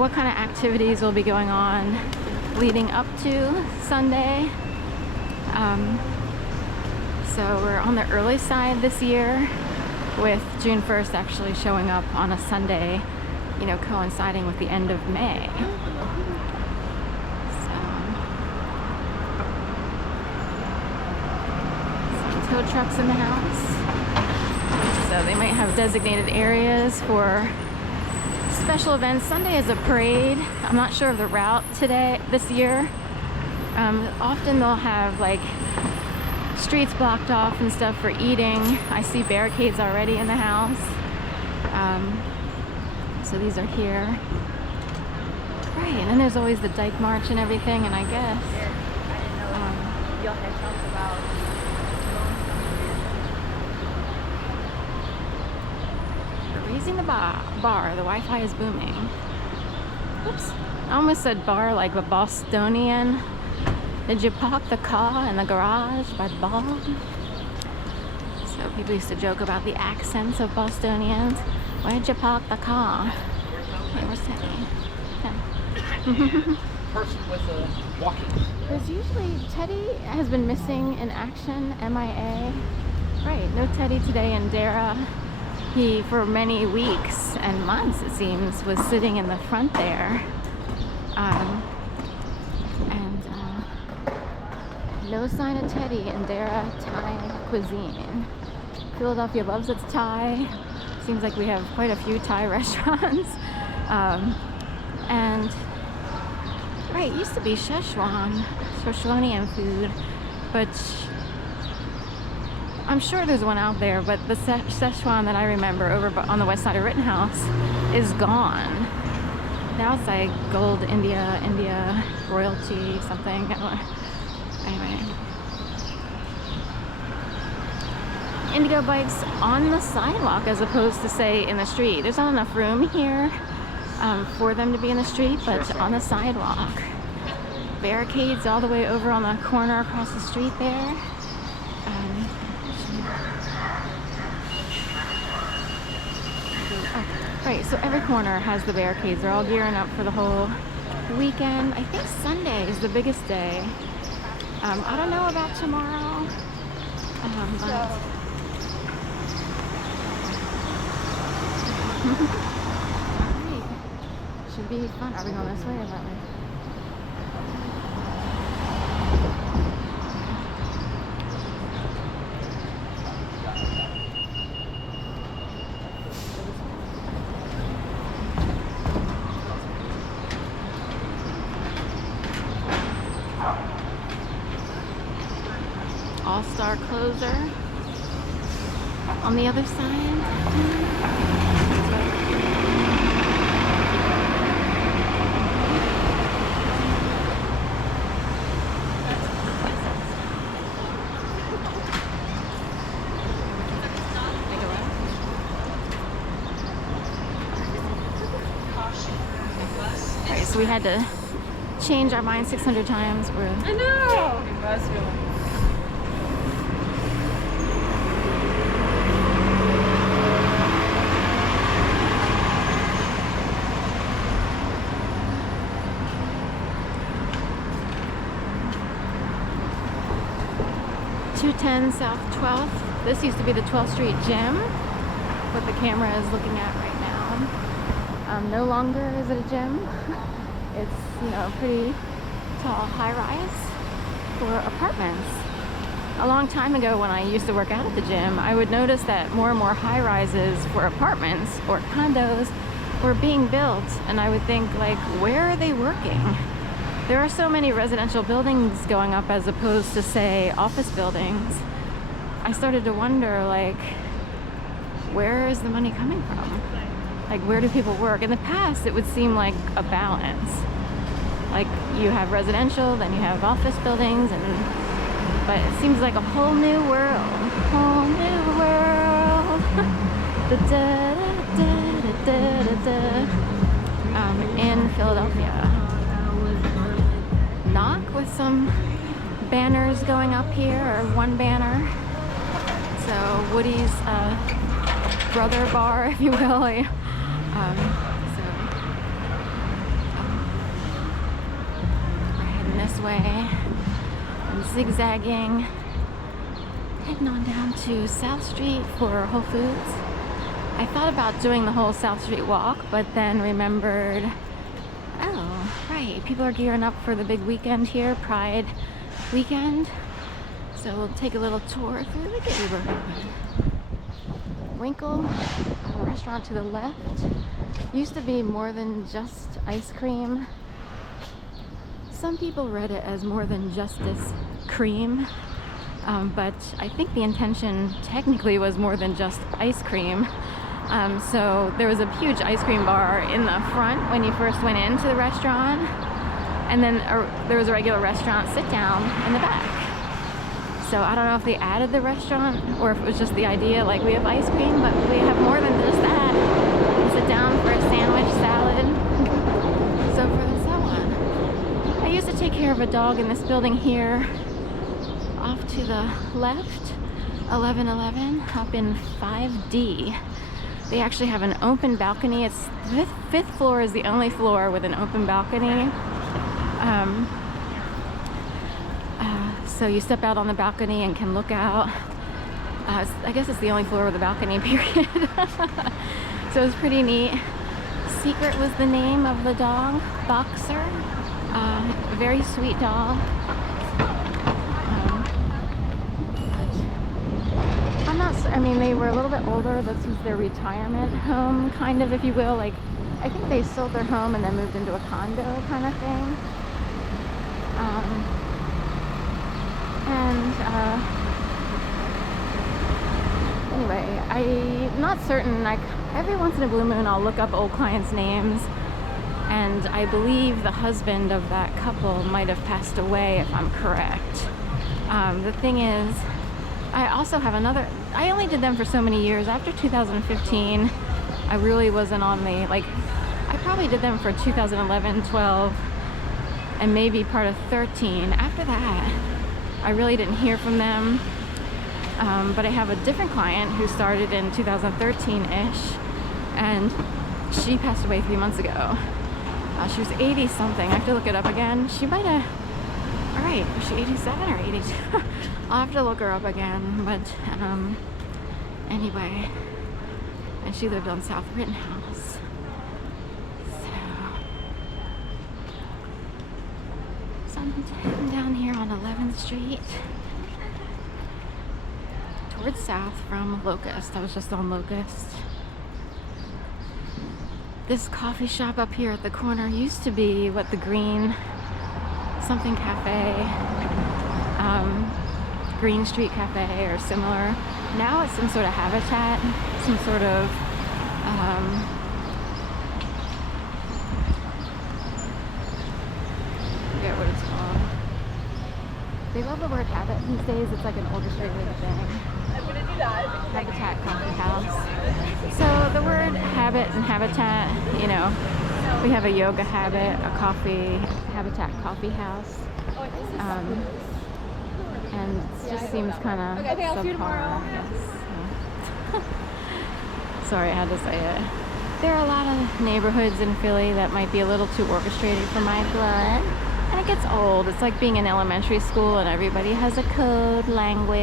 what kind of activities will be going on leading up to Sunday. So we're on the early side this year, with June 1st actually showing up on a Sunday, you know, coinciding with the end of May. Some tow trucks in the house. So they might have designated areas for special events. Sunday is a parade. I'm not sure of the route this year. Often they'll have like streets blocked off and stuff for eating. I see barricades already in the house. So these are here. Right, and then there's always the Dyke March and everything, and I guess y'all had talked about raising the bar. The Wi-Fi is booming. Oops. I almost said bar like a Bostonian. Did you park the car in the garage by the bar? So people used to joke about the accents of Bostonians. Where'd you park the car? Hey, where's Teddy? Person with a walkie. There's usually, Teddy has been missing in action, MIA. Right, no Teddy today in Dara. He, for many weeks and months it seems, was sitting in the front there. No sign of Teddy in Dara Thai cuisine. Philadelphia loves its Thai. Seems like we have quite a few Thai restaurants. And right, it used to be Szechuanian food, but I'm sure there's one out there, but the Szechuan that I remember over on the west side of Rittenhouse is gone. Now it's like gold India royalty something. Anyway, Indigo bikes on the sidewalk as opposed to, say, in the street. There's not enough room here for them to be in the street, but on the sidewalk. Barricades all the way over on the corner across the street there. Right, so every corner has the barricades. They're all gearing up for the whole weekend. I think Sunday is the biggest day. I don't know about tomorrow, but right. Should be fun. Are we going this way or that way? All-Star Closer on the other side. Alright, so we had to change our mind 600 times. I know! It was really. 210 South 12th. This used to be the 12th Street Gym, what the camera is looking at right now. No longer is it a gym. It's, you know, a pretty tall high-rise for apartments. A long time ago when I used to work out at the gym, I would notice that more and more high-rises for apartments or condos were being built, and I would think, like, where are they working? There are so many residential buildings going up as opposed to, say, office buildings. I started to wonder, like, where is the money coming from? Like, where do people work? In the past, it would seem like a balance. Like, you have residential, then you have office buildings, but it seems like a whole new world. Whole new world. In Philadelphia. Knock with some banners going up here, or one banner. So Woody's brother bar, if you will. way. I'm zigzagging, heading on down to South Street for Whole Foods. I thought about doing the whole South Street walk, but then remembered, oh, right, people are gearing up for the big weekend here, Pride weekend. So we'll take a little tour through the Gayborhood. Winkle, a restaurant to the left. Used to be more than just ice cream. Some people read it as more than justice cream, but I think the intention technically was more than just ice cream. So there was a huge ice cream bar in the front when you first went into the restaurant, and then there was a regular restaurant sit down in the back. So I don't know if they added the restaurant or if it was just the idea, like we have ice cream, but we have more than just that. You sit down for a sandwich, salad, so forth and so on. I used to take care of a dog in this building here, off to the left, 1111, up in 5D. They actually have an open balcony. It's the fifth floor is the only floor with an open balcony. So you step out on the balcony and can look out. I guess it's the only floor with a balcony, period. So it was pretty neat. Secret was the name of the dog, Boxer. Very sweet dog. I mean, they were a little bit older. This was their retirement home, kind of, if you will. Like, I think they sold their home and then moved into a condo kind of thing. Anyway, I'm not certain. Like, every once in a blue moon, I'll look up old clients' names, and I believe the husband of that couple might have passed away, if I'm correct. The thing is, I also have another. I only did them for so many years. After 2015, I really wasn't on the, like, I probably did them for 2011, 12, and maybe part of 13. After that, I really didn't hear from them. But I have a different client who started in 2013-ish, and she passed away 3 months ago. She was 80 something. I have to look it up again. She might have, all right, was she 87 or 82? I'll have to look her up again, but anyway, and she lived on South Rittenhouse. So I'm down here on 11th Street towards south from Locust. I was just on Locust. This coffee shop up here at the corner used to be what, the Green something cafe, Green Street Cafe or similar. Now it's some sort of habitat, some sort of I forget what it's called. They love the word habit these days. It's like an orchestrated thing. Habitat Coffee House. So the word habit and habitat, you know, we have a yoga habit, a coffee, Habitat Coffee House. And it just seems kind of subpar, I guess. Sorry, I had to say it. There are a lot of neighborhoods in Philly that might be a little too orchestrated for my blood. And it gets old. It's like being in elementary school and everybody has a code language.